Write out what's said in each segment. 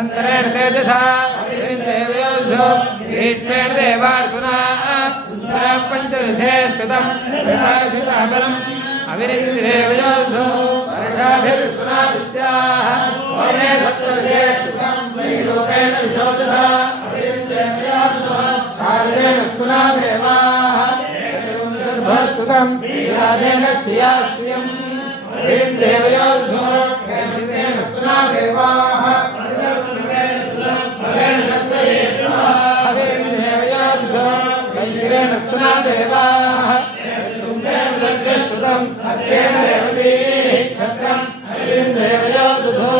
तंत्रेण तेजसा इंद्रेवयोधो ग्रीष्मेण देवार्जुना पंचदशे स्थितं यथाशिताबलम् अविरिन्द्रेवयोधो वर्षाभिर्पुनादित्याः ओमे सप्तदशे स्थितं वैरूपेण विशोधता अविरिन्द्रेवयोधो शारदेन पुनादेवाः सर्वस्तुतं वीरादेन श्रियाश्रियम् अविरिन्द्रेवयोधो कैशितेन पुनादेवाः अविरिन्द्रेवयोधो कैशितेन पुनादेवाः सत्येन रेवती क्षत्रम् अविरिन्द्रेवयोधो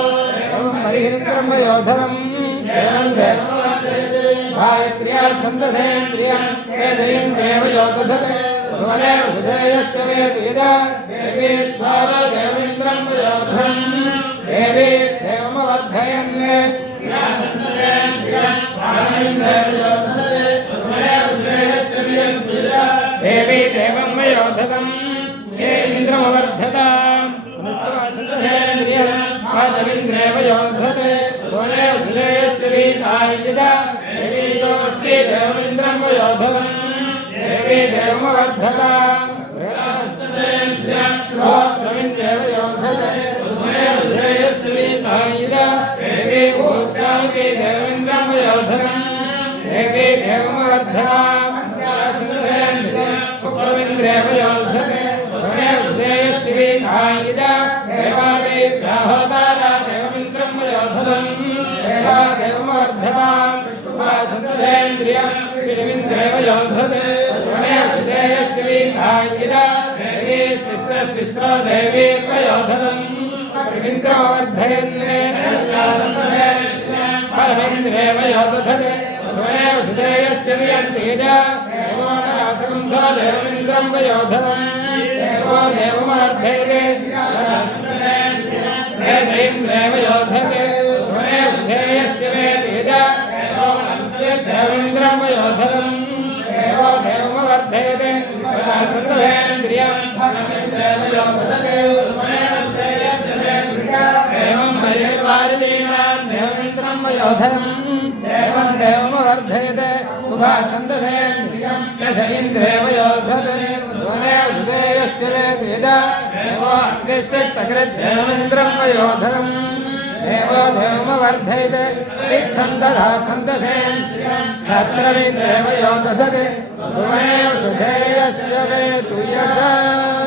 हरिहिन्द्रम्बयोधरम् गायत्र्या छन्दसेन्द्रियं वेदैन्द्रेवयोधते सुवनेव सुधेयस्य वेदेदा देवी द्वारा देवेन्द्रं वयोधरम् देवी देवमवर्धयन् देवी देवं वयोधतम् ये इन्द्रमवर्धताम् पादविन्द्रेव योधते सोनेव सुधेयस्य वीतायुधा देवी दोष्टि देवमिन्द्रं वयोधतम् देवी देवमवर्धताम् श्रोत्रमिन्द्रेव योधते सोनेव सुधेयस्य वीतायुधा देवी भूत्यायुधि देवेन्द्रं वयोधतम् देवी देवमवर्धताम् शुक्रमिन्द्रेव योधते सोनेव सुधेयस्य वीतायुधा देवादेव्याहोतारा देवमिन्द्रं वयोधतम् देवादेवमवर्धताम् विष्णुपाशन्दसेन्द्रियं श्रीमिन्द्रेव योधते सोनेव सुधेयस्य वीतायुधा देवी तिस्रो देवीर्वयोधतम् त्रिमिन्द्रमवर्धयन् परमिन्द्रेव योधते सोनेव सुधेयस्य वियन्तीजा देवोनराशकं स देवमिन्द्रं वयोधतम् देवो देवमवर्धयते वेदैन्द्रेव योधते सोनेव सुधेयस्य वेदेजा देवेन्द्रं वयोधतम् देवो देवमवर्धयते छन्दसेन्द्रियं फलमिन्द्रेव योधते एवं हरिर्वारिदीनां देवमिन्द्रं वयोधतम् देवं देवमवर्धयते उभा छन्दसेन्द्रियं यश इन्द्रेव योधते सोनेव सुधेयस्य वेदेजा देवो अग्निष्टकृद्देवमिन्द्रं वयोधतम् देवो देवमवर्धयते तिच्छन्दसा छन्दसेन्द्रियं क्षत्रमिन्द्रेव योधते सुवनेव सुधेयस्य वेतुयः